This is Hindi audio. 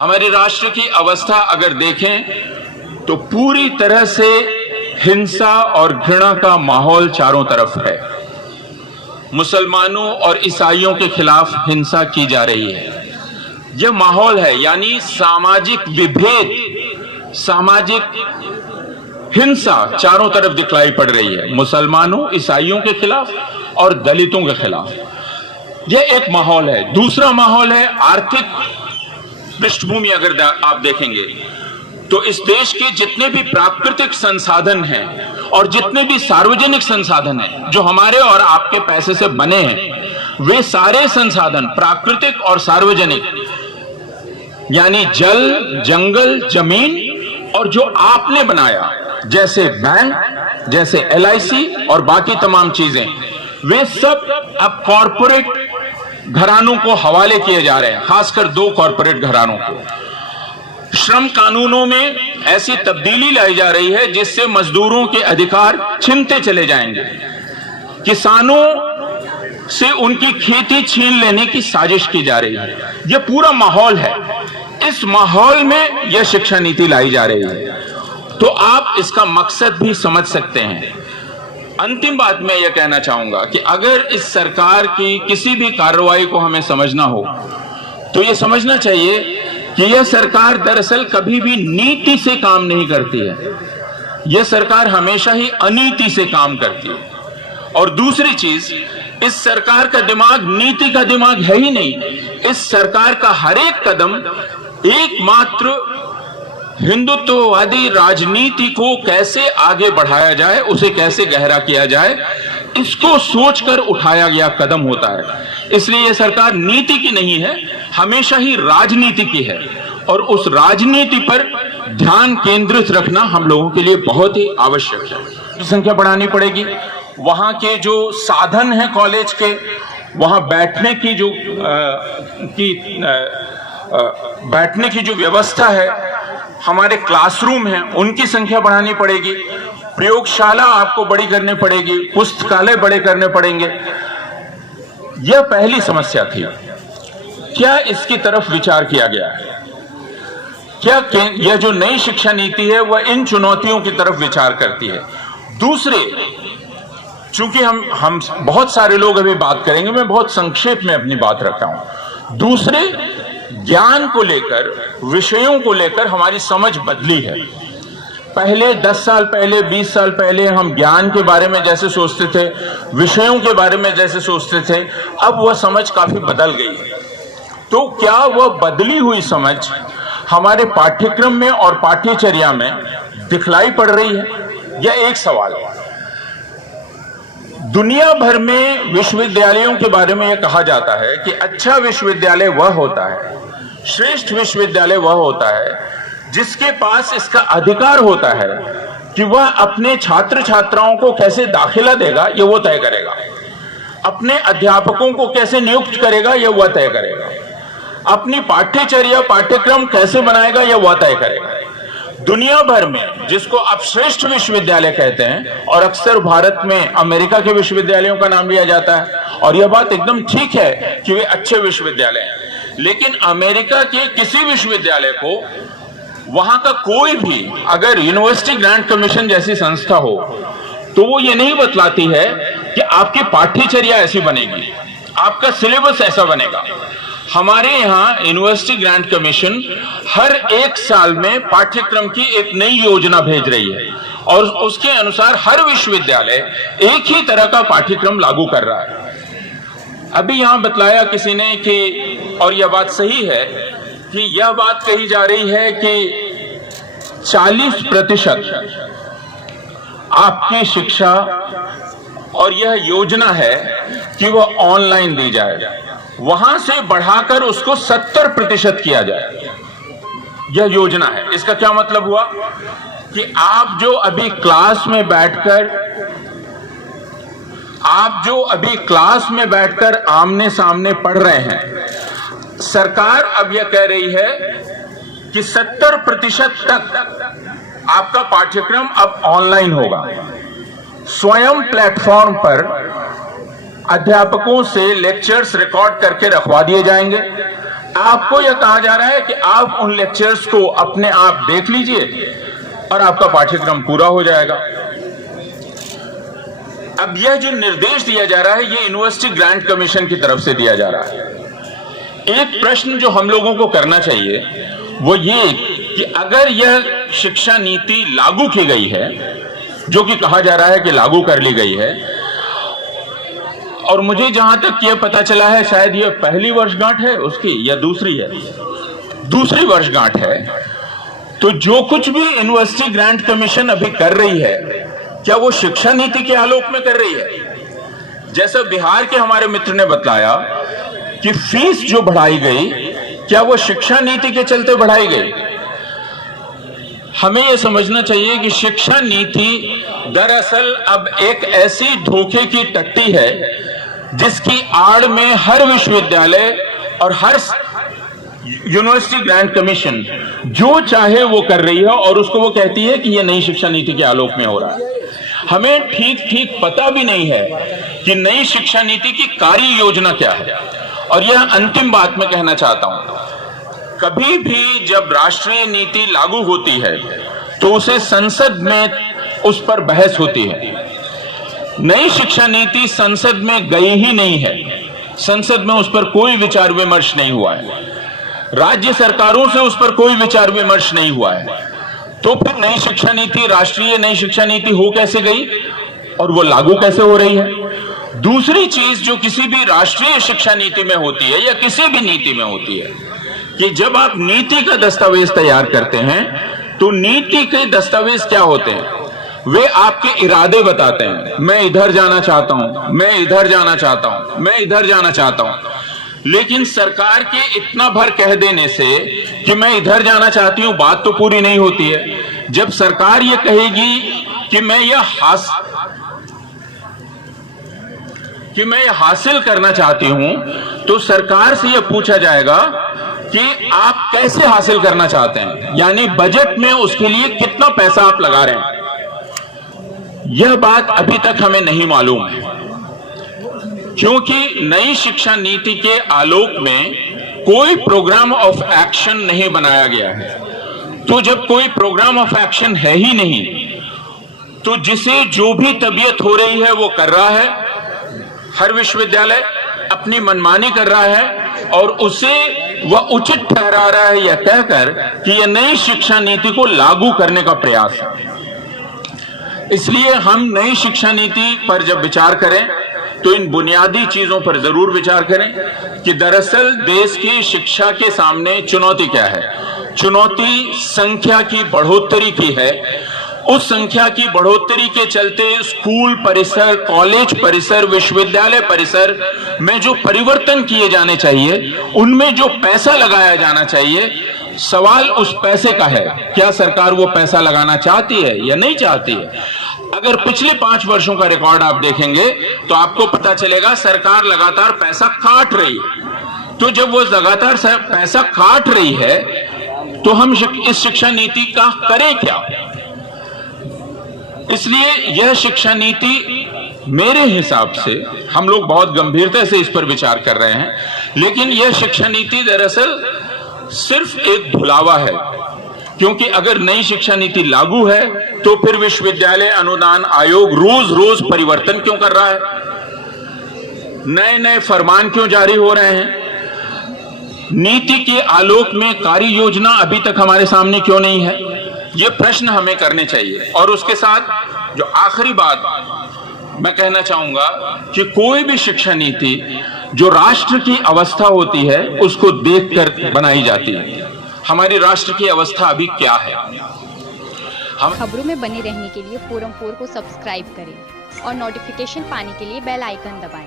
हमारे राष्ट्र की अवस्था अगर देखें तो पूरी तरह से हिंसा और घृणा का माहौल चारों तरफ है। मुसलमानों और ईसाइयों के खिलाफ हिंसा की जा रही है। यह माहौल है, यानी सामाजिक विभेद, सामाजिक हिंसा चारों तरफ दिखलाई पड़ रही है, मुसलमानों, ईसाइयों के खिलाफ और दलितों के खिलाफ। यह एक माहौल है। दूसरा माहौल है आर्थिक पृष्ठभूमि। अगर आप देखेंगे तो इस देश के जितने भी प्राकृतिक संसाधन हैं और जितने भी सार्वजनिक संसाधन हैं जो हमारे और आपके पैसे से बने हैं, वे सारे संसाधन प्राकृतिक और सार्वजनिक, यानी जल, जंगल, जमीन और जो आपने बनाया, जैसे बैंक, जैसे LIC और बाकी तमाम चीजें, वे सब अब कॉरपोरेट घरानों को हवाले किए जा रहे हैं, खासकर 2 कॉरपोरेट घरानों को। श्रम कानूनों में ऐसी तब्दीली लाई जा रही है जिससे मजदूरों के अधिकार छिनते चले जाएंगे। किसानों से उनकी खेती छीन लेने की साजिश की जा रही है। यह पूरा माहौल है। इस माहौल में यह शिक्षा नीति लाई जा रही है। तो आप इसका मकसद भी समझ सकते हैं। अंतिम बात मैं यह कहना चाहूंगा कि अगर इस सरकार की किसी भी कार्रवाई को हमें समझना हो तो यह समझना चाहिए कि यह सरकार दरअसल कभी भी नीति से काम नहीं करती है। यह सरकार हमेशा ही अनीति से काम करती है। और दूसरी चीज, इस सरकार का दिमाग नीति का दिमाग है ही नहीं। इस सरकार का हर एक कदम एकमात्र हिंदुत्ववादी राजनीति को कैसे आगे बढ़ाया जाए, उसे कैसे गहरा किया जाए, इसको सोचकर उठाया गया कदम होता है। इसलिए यह सरकार नीति की नहीं है, हमेशा ही राजनीति की है। और उस राजनीति पर ध्यान केंद्रित रखना हम लोगों के लिए बहुत ही आवश्यक है। संख्या बढ़ानी पड़ेगी। वहां के जो साधन हैं कॉलेज के, वहां बैठने की जो व्यवस्था है, हमारे क्लासरूम हैं, उनकी संख्या बढ़ानी पड़ेगी। प्रयोगशाला आपको बड़ी करनी पड़ेगी, पुस्तकालय बड़े करने पड़ेंगे। यह पहली समस्या थी। क्या इसकी तरफ विचार किया गया है? क्या यह जो नई शिक्षा नीति है वह इन चुनौतियों की तरफ विचार करती है? दूसरे, चूंकि हम बहुत सारे लोग अभी बात करेंगे, मैं बहुत संक्षेप में अपनी बात रखता हूं। दूसरे, ज्ञान को लेकर, विषयों को लेकर हमारी समझ बदली है। पहले 10 साल पहले, 20 साल पहले हम ज्ञान के बारे में जैसे सोचते थे, विषयों के बारे में जैसे सोचते थे, अब वह समझ काफी बदल गई है। तो क्या वह बदली हुई समझ हमारे पाठ्यक्रम में और पाठ्यचर्या में दिखलाई पड़ रही है? यह एक सवाल है। दुनिया भर में विश्वविद्यालयों के बारे में यह कहा जाता है कि अच्छा विश्वविद्यालय वह होता है, श्रेष्ठ विश्वविद्यालय वह होता है जिसके पास इसका अधिकार होता है कि वह अपने छात्र छात्राओं को कैसे दाखिला देगा, यह वो तय करेगा। अपने अध्यापकों को कैसे नियुक्त करेगा, यह वह तय करेगा। अपनी पाठ्यचर्या, पाठ्यक्रम कैसे बनाएगा, यह वह तय करेगा। दुनिया भर में जिसको आप श्रेष्ठ विश्वविद्यालय कहते हैं, और अक्सर भारत में अमेरिका के विश्वविद्यालयों का नाम लिया जाता है, और यह बात एकदम ठीक है कि वे अच्छे विश्वविद्यालय हैं। लेकिन अमेरिका के किसी विश्वविद्यालय को, वहां का कोई भी अगर यूनिवर्सिटी ग्रांट कमीशन जैसी संस्था हो, तो वो ये नहीं बतलाती है कि आपकी पाठ्यचर्या ऐसी बनेगी, आपका सिलेबस ऐसा बनेगा। हमारे यहाँ यूनिवर्सिटी ग्रांट कमीशन हर 1 साल में पाठ्यक्रम की एक नई योजना भेज रही है, और उसके अनुसार हर विश्वविद्यालय एक ही तरह का पाठ्यक्रम लागू कर रहा है। अभी यहां बतलाया किसी ने कि, और यह बात सही है, कि यह बात कही जा रही है कि 40% आपकी शिक्षा, और यह योजना है कि वह ऑनलाइन दी जाए, वहां से बढ़ाकर उसको 70% किया जाए। यह योजना है। इसका क्या मतलब हुआ कि आप जो अभी क्लास में बैठकर आमने सामने पढ़ रहे हैं, सरकार अब यह कह रही है कि 70% तक आपका पाठ्यक्रम अब ऑनलाइन होगा। स्वयं प्लेटफॉर्म पर अध्यापकों से लेक्चर्स रिकॉर्ड करके रखवा दिए जाएंगे, आपको यह कहा जा रहा है कि आप उन लेक्चर्स को अपने आप देख लीजिए और आपका पाठ्यक्रम पूरा हो जाएगा। अब यह जो निर्देश दिया जा रहा है यह यूनिवर्सिटी ग्रांट कमीशन की तरफ से दिया जा रहा है। एक प्रश्न जो हम लोगों को करना चाहिए वो ये कि अगर यह शिक्षा नीति लागू की गई है, जो कि कहा जा रहा है कि लागू कर ली गई है, और मुझे जहां तक यह पता चला है शायद यह पहली वर्षगांठ है उसकी या दूसरी है, दूसरी वर्षगांठ है, तो जो कुछ भी यूनिवर्सिटी ग्रांट कमीशन अभी कर रही है क्या वो शिक्षा नीति के आलोक में कर रही है? जैसा बिहार के हमारे मित्र ने बताया कि फीस जो बढ़ाई गई क्या वो शिक्षा नीति के चलते बढ़ाई गई? हमें यह समझना चाहिए कि शिक्षा नीति दरअसल अब एक ऐसी धोखे की टट्टी है जिसकी आड़ में हर विश्वविद्यालय और हर यूनिवर्सिटी ग्रांट कमीशन जो चाहे वो कर रही है और उसको वो कहती है कि ये नई शिक्षा नीति के आलोक में हो रहा है। हमें ठीक ठीक पता भी नहीं है कि नई शिक्षा नीति की कार्य योजना क्या है। और यह अंतिम बात मैं कहना चाहता हूं, कभी भी जब राष्ट्रीय नीति लागू होती है तो उसे संसद में उस पर बहस होती है। नई शिक्षा नीति संसद में गई ही नहीं है, संसद में उस पर कोई विचार विमर्श नहीं हुआ है, राज्य सरकारों से उस पर कोई विचार विमर्श नहीं हुआ है, तो फिर नई शिक्षा नीति, राष्ट्रीय नई शिक्षा नीति हो कैसे गई और वो लागू कैसे हो रही है? दूसरी चीज जो किसी भी राष्ट्रीय शिक्षा नीति में होती है या किसी भी नीति में होती है कि जब आप नीति का दस्तावेज तैयार करते हैं तो नीति के दस्तावेज क्या होते हैं? वे आपके इरादे बताते हैं, मैं इधर जाना चाहता हूं, मैं इधर जाना चाहता हूं, मैं इधर जाना चाहता हूं। लेकिन सरकार के इतना भर कह देने से कि मैं इधर जाना चाहती हूं बात तो पूरी नहीं होती है। जब सरकार ये कहेगी कि मैं यह हासिल करना चाहती हूं तो सरकार से यह पूछा जाएगा कि आप कैसे हासिल करना चाहते हैं, यानी बजट में उसके लिए कितना पैसा आप लगा रहे हैं। यह बात अभी तक हमें नहीं मालूम है, क्योंकि नई शिक्षा नीति के आलोक में कोई प्रोग्राम ऑफ एक्शन नहीं बनाया गया है। तो जब कोई प्रोग्राम ऑफ एक्शन है ही नहीं तो जिसे जो भी तबीयत हो रही है वो कर रहा है, हर विश्वविद्यालय अपनी मनमानी कर रहा है और उसे वह उचित ठहरा रहा है यह कहकर कि यह नई शिक्षा नीति को लागू करने का प्रयास है। इसलिए हम नई शिक्षा नीति पर जब विचार करें तो इन बुनियादी चीजों पर जरूर विचार करें कि दरअसल देश की शिक्षा के सामने चुनौती क्या है। चुनौती संख्या की बढ़ोतरी की है। उस संख्या की बढ़ोतरी के चलते स्कूल परिसर, कॉलेज परिसर, विश्वविद्यालय परिसर में जो परिवर्तन किए जाने चाहिए, उनमें जो पैसा लगाया जाना चाहिए, सवाल उस पैसे का है। क्या सरकार वो पैसा लगाना चाहती है या नहीं चाहती है? अगर पिछले 5 वर्षों का रिकॉर्ड आप देखेंगे तो आपको पता चलेगा सरकार लगातार पैसा काट रही है। तो जब वो लगातार पैसा काट रही है तो हम इस शिक्षा नीति का करें क्या? इसलिए यह शिक्षा नीति मेरे हिसाब से हम लोग बहुत गंभीरता से इस पर विचार कर रहे हैं, लेकिन यह शिक्षा नीति दरअसल सिर्फ एक भुलावा है। क्योंकि अगर नई शिक्षा नीति लागू है तो फिर विश्वविद्यालय अनुदान आयोग रोज रोज परिवर्तन क्यों कर रहा है? नए नए फरमान क्यों जारी हो रहे हैं? नीति के आलोक में कार्य योजना अभी तक हमारे सामने क्यों नहीं है? ये प्रश्न हमें करने चाहिए। और उसके साथ जो आखिरी बात मैं कहना चाहूंगा कि कोई भी शिक्षा नीति जो राष्ट्र की अवस्था होती है उसको देखकर बनाई जाती है। हमारी राष्ट्र की अवस्था अभी क्या है? हम खबरों में बने रहने के लिए फोरम 4 को सब्सक्राइब करें और नोटिफिकेशन पाने के लिए बेल आइकन दबाएं।